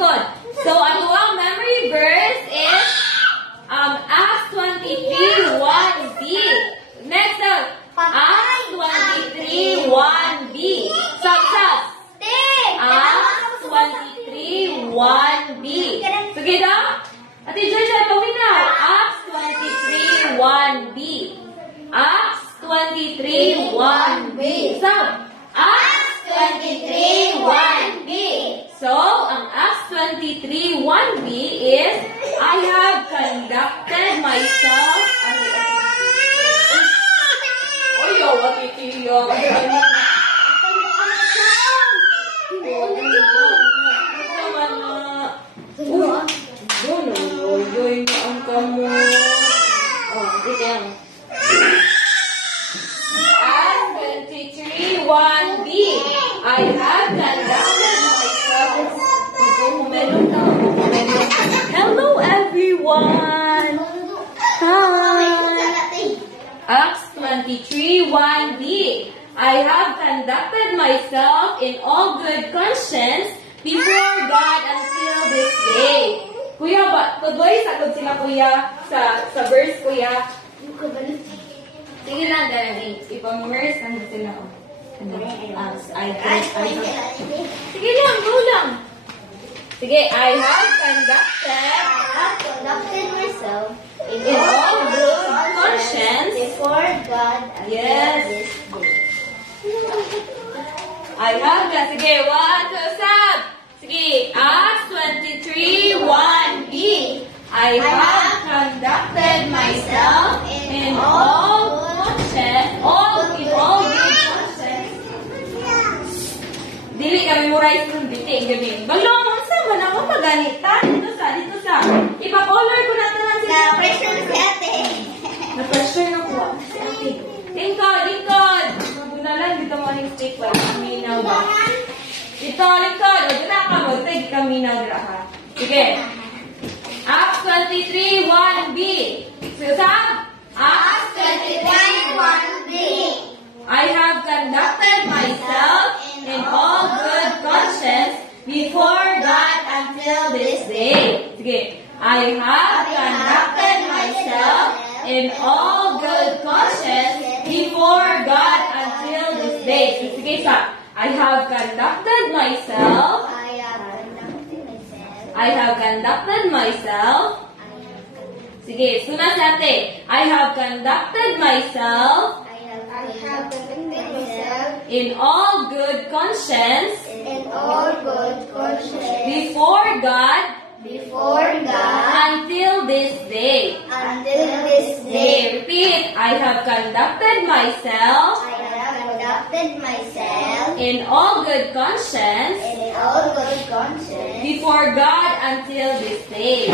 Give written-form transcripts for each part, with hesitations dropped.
lingkod. So, ato ang memory verse is Acts 23, 1b. Next up, Acts 23, 1b. Sab. Acts 23, 1b. Sige daw? Ate Georgia, paminaw. Acts 23, 1b. Acts 23, 1b. Sab. Acts 23, 1b. So, ang Acts 23, 1b is, I have conducted myself. Ayaw, atitiyo. Doon na ang kamo. Ito yan. Acts 23, 1b. I have conducted myself. Hello, everyone. Hi. Acts 23, 1b. I have conducted myself in all good conscience before God until this day. Kuya, pag-boy, sagot sila, kuya, sa verse, kuya. Sige lang, dahil ipang-verse, ano sila, sige lang, go lang. Sige, I have conducted myself in all good conscience before God until this day. I have that. Sige, 1, 2, sab. Sige, Acts 23, 1b. I have conducted myself in all conscience, in all good conscience. Dili kami memorize ng biting gabi. Balong, saan man ako maganita? Dito sa. Ipa-color ko natin lang sila. Na-pressure si ate. Na-pressure na ko. Si ate. Lingkod. Magunalan, dito mo rin stick. Wala kaminaw ba? Dito, lingkod. O, doon ka mo. Dito, di kaminaw dira ha. Sige. Acts 23, 1b. Sige, saan? Acts 23, 1b. I have conducted myself in all good conscience before God until this day. Sige. I have conducted myself in all good conscience before God until this day. Sige, sa. I have conducted myself. I have conducted myself. Sige, suna sa ate. I have conducted myself in all good conscience before God until this day. Repeat. I have conducted myself in all good conscience before God until this day.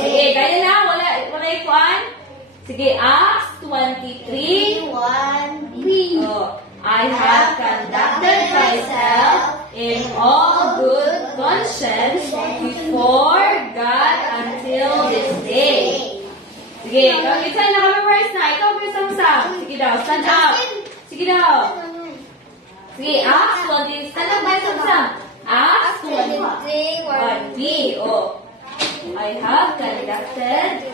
Sige, kaya na. Wala ikuan. Sige, Acts 23, 1b. I have conducted myself in all good conscience before God until this day. Sige, isa na ka-memorize na. Ikaw po isang sam. Sige daw, stand up. Sige daw. Sige, Acts 23. Stand up ba isang sam? Acts 23, 1b. I have conducted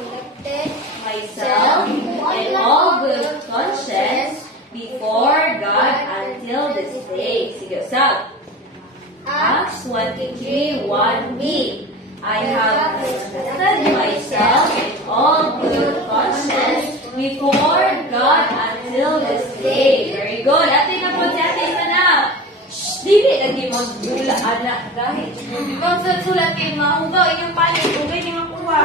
myself in all good conscience before God until this day. Sige, sab. Acts 23, 1b. I have conducted myself in all good conscience before God until this day. Very good. Ate na po si ate sana. Shhh, dili lagi mag-gula, anak. Dahil, ikaw sa sulat kayo, mahugaw inyong palit. Kung ganyan makuha.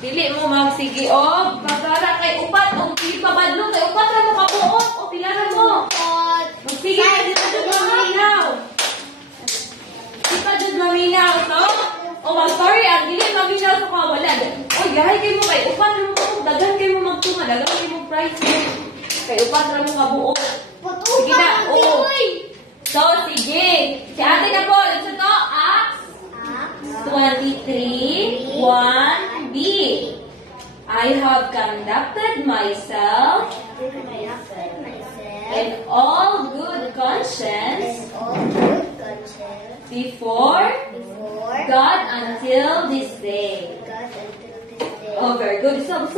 Dili mo magsigi magara kay upat o pili pa badlo kay upat ra mo kabuot o pilaran mo. Magsige ka dito jud maminaw. Dito jud maminaw to. O sorry, dili maminaw to ka wala. O yahay kay mo kay upat ra mo dagan kay mo magtunga, dagan kay mo price kay upat ra mo kabuot. Sige na. So sige. Si ate na po, ito to Acts 23, 1b. I have conducted myself in all good conscience before God until this day. Oh, very good. Stop.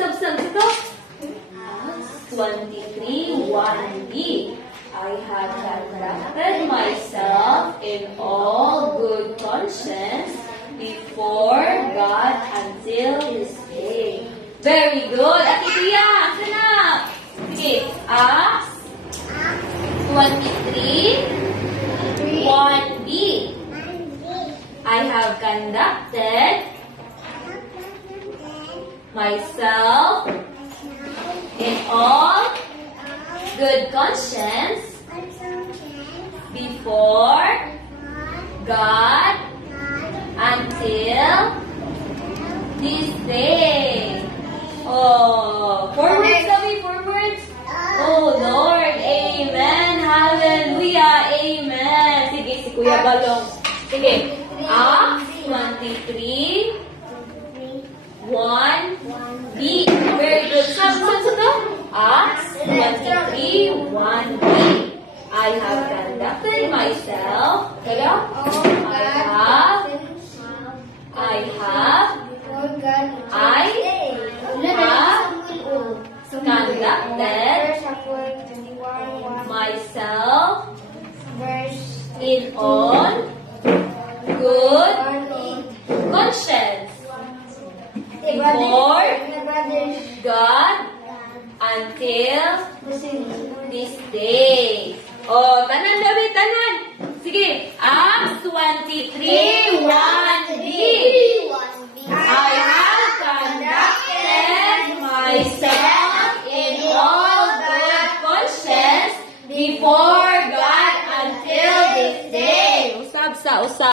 23, 1b. I have conducted myself in all good conscience before God until this day. Very good. Ate Tia, asa na? Sige. Acts 23, 1b. I have conducted myself in all good conscience before God until this day. Oh, forwards kami, forwards. Oh Lord, amen, hallelujah, amen. Sige, si Kuya Balong. Sige, Acts 23, 1b. Very good. Saan to? Acts 23, 1b. I have conducted myself. Kaya? I have conducted myself in all good conscience before God until this day. Oh, tanan David, tanan. Sige, Acts 23, 1b. I have conducted myself in all good conscience before God until this day. Usab sa usab.